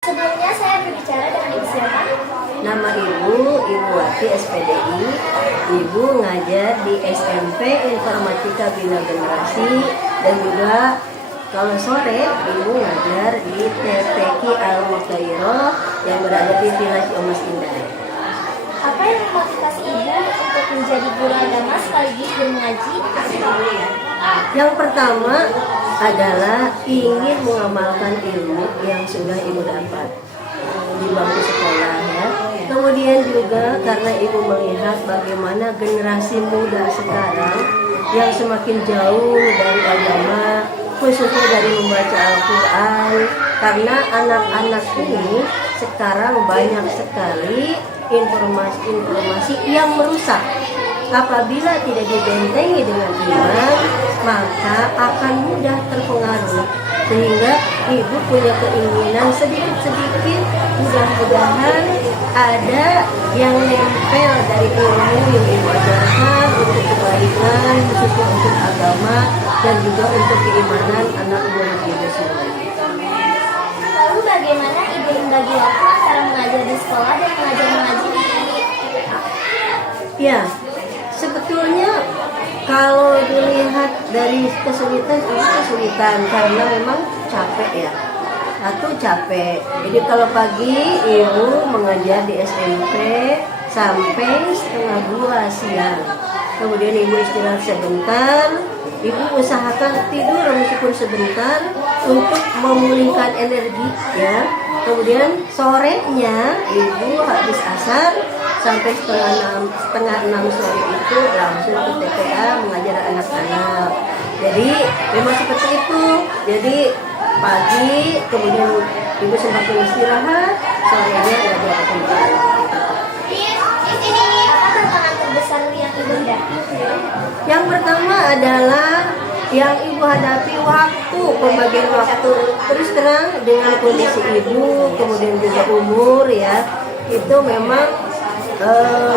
Sebelumnya saya berbicara dengan Ibu siapa? Nama Ibu Wati SPDI. Ibu ngajar di SMP Informatika Bina Generasi dan juga kalau sore Ibu ngajar di TPQ Al-Mutairo yang berada di Village Omas Indah. Apa yang memotivasi Ibu untuk menjadi guru agama sekaligus guru mengaji? Yang pertama adalah ingin mengamalkan ilmu yang sudah Ibu dapat di bangku sekolah ya. Kemudian juga karena Ibu melihat bagaimana generasi muda sekarang yang semakin jauh dari agama, khususnya dari membaca Al-Quran, karena anak-anak ini sekarang banyak sekali informasi-informasi yang merusak. Apabila tidak dibentengi dengan iman, maka akan mudah terpengaruh. Sehingga Ibu punya keinginan sedikit-sedikit, mudah-mudahan ada yang nempel dari ilmu yang Ibu ajarkan untuk kebaikan, khususnya untuk agama dan juga untuk keimanan anak buah Ibu semua. Lalu bagaimana Ibu membagi waktu antara mengajar di sekolah dan mengajar mengaji di TPA? Ya, sebetulnya kalau dilihat dari kesulitan, itu kesulitan karena memang capek ya. Satu capek. Jadi kalau pagi Ibu mengajar di SMP sampai 1:30 siang. Kemudian Ibu istirahat sebentar. Ibu usahakan tidur meskipun sebentar untuk memulihkan energi ya. Kemudian sorenya Ibu habis asar sampai setengah enam sore itu langsung ke TPA mengajar anak-anak. Jadi memang seperti itu. Jadi pagi kemudian Ibu sempat istirahat, sorenya ngajar kembali. Apa tantangan terbesar yang Ibu hadapi? Yang pertama adalah yang Ibu hadapi waktu, pembagian waktu. Terus terang dengan kondisi Ibu, kemudian juga umur ya, itu memang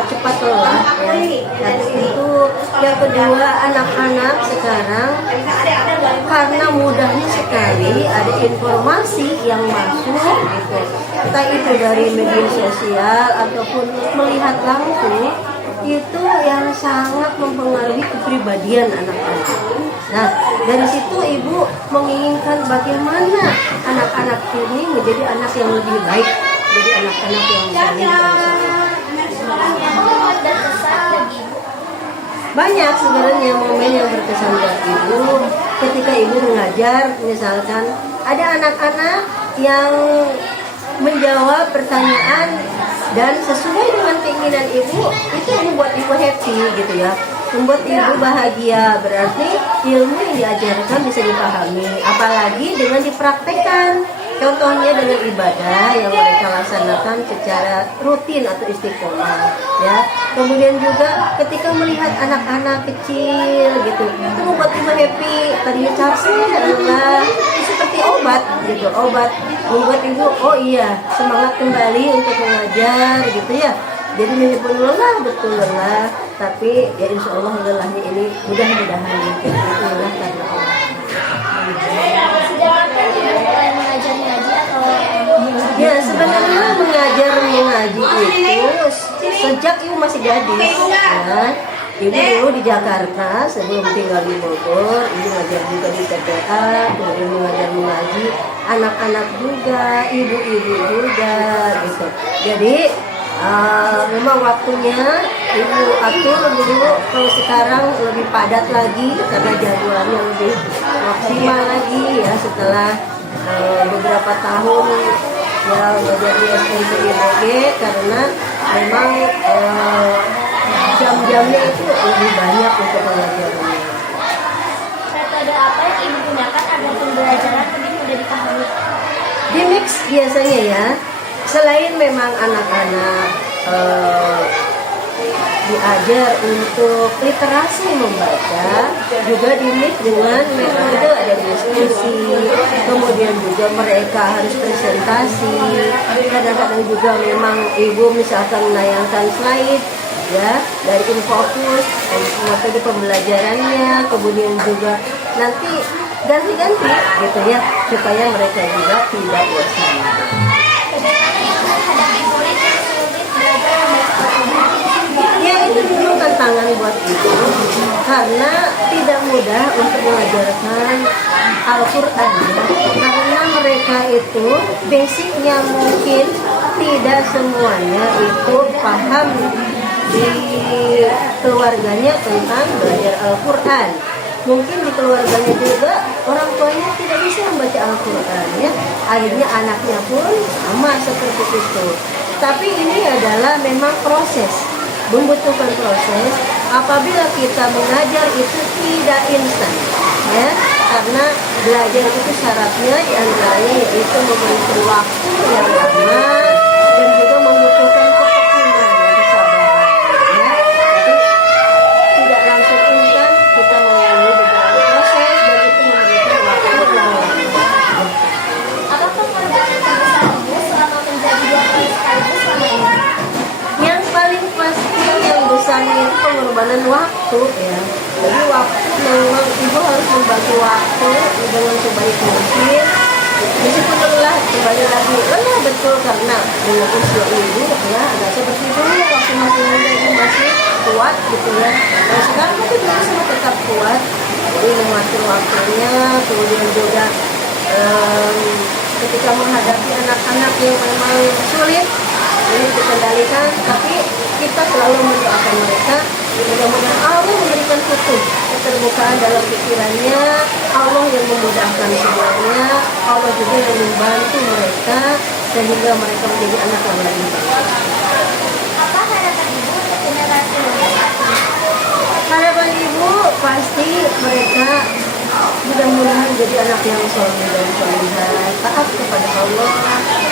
cepat lelah ya. Satu itu, yang kedua anak-anak sekarang karena mudahnya sekali ada informasi yang masuk gitu. Entah itu dari media sosial ataupun melihat langsung, itu yang sangat mempengaruhi kepribadian anak-anak. Nah, dari situ Ibu menginginkan bagaimana anak-anak ini menjadi anak yang lebih baik, jadi anak-anak yang saling bersama. Momen berkesan bagi Ibu? Banyak sebenarnya momen yang berkesan buat Ibu ketika Ibu mengajar. Misalkan ada anak-anak yang menjawab pertanyaan dan sesuai dengan keinginan Ibu, itu membuat Ibu happy gitu ya, membuat Ibu bahagia. Berarti ilmu yang diajarkan bisa dipahami, apalagi dengan dipraktekkan. Contohnya dengan ibadah yang mereka laksanakan secara rutin atau istiqomah ya. Kemudian juga ketika melihat anak-anak kecil gitu, itu membuat Ibu happy. Tadinya capek adalah seperti obat gitu, obat membuat Ibu oh iya semangat kembali untuk mengajar gitu ya. Jadi meskipun lelah, betul lelah, tapi ya insya Allah lelahnya ini mudah-mudahan gitu, lelah karena Allah. Sejak kapan Ibu mulai mengajar mengaji atau Ya sebenarnya mengajar mengaji itu sejak Ibu masih gadis ya. Ibu dulu di Jakarta sebelum tinggal di Bogor, Ibu ngajar juga di TPA, kemudian mengajar mengaji anak-anak juga, ibu-ibu juga gitu. Jadi memang waktunya Ibu atur dulu, kalau sekarang lebih padat lagi karena jadwalnya lebih maksimal lagi ya setelah beberapa tahun ya menjadi SMP IBG, karena memang jam-jamnya itu lebih banyak untuk pelajarannya. metode apa yang Ibu gunakan agar pembelajaran lebih mudah dipahami? Di mix biasanya ya, selain memang anak-anak diajar untuk literasi membaca, juga di mix dengan metode ada diskusi, kemudian juga mereka harus presentasi. Kadang-kadang juga memang Ibu misalkan menayangkan slide ya dari Infocus, metode pembelajarannya, kemudian juga nanti ganti-ganti gitu ya supaya mereka juga tidak bosan. tantangan buat ibu karena tidak mudah untuk mengajarkan Al-Quran ya. Karena mereka itu basicnya mungkin tidak semuanya itu paham di keluarganya tentang belajar Al-Quran. Mungkin di keluarganya juga orang tuanya tidak bisa membaca Al-Quran ya. Akhirnya anaknya pun sama seperti itu. Tapi ini adalah memang proses, membutuhkan proses. Apabila kita mengajar itu tidak instan ya. Karena belajar itu syaratnya diantaranya yaitu membutuhkan waktu yang lama dan juga membutuhkan ketekunan dan kesabaran ya. Jadi tidak langsung instan, kita melalui beberapa proses dan itu memerlukan waktu yang lama. Apakah pengorbanan terbesar ibu selama menjadi dokter sekaligus selama ini? Yang paling pasti yang besarnya itu pengorbanan waktu ya. Jadi waktu memang ibu harus membagi waktu dengan sebaik mungkin. Meskipun lelah, kembali lagi lelah betul karena dengan usia ibu ya agak seperti dulu waktu masih muda ibu masih kuat gitu ya. Nah sekarang tapi berusaha tetap kuat. Jadi mengatur waktunya, kemudian juga ketika menghadapi anak-anak yang memang sulit ini dikendalikan, tapi kita selalu mendoakan mereka. Mudah-mudahan Allah memberikan keterbukaan dalam pikirannya, Allah yang memudahkan semuanya, Allah juga yang membantu mereka sehingga mereka menjadi anak yang lebih baik. Apa harapan ibu untuk generasi muda saat ini? Harapan ibu pasti mereka mudah-mudahan jadi anak yang soleh dan solehah, taat kepada Allah,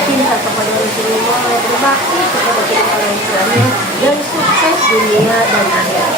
cinta kepada Rasulullah, berbakti kepada kedua orang tuanya, dan sukses dunia dan akhirat.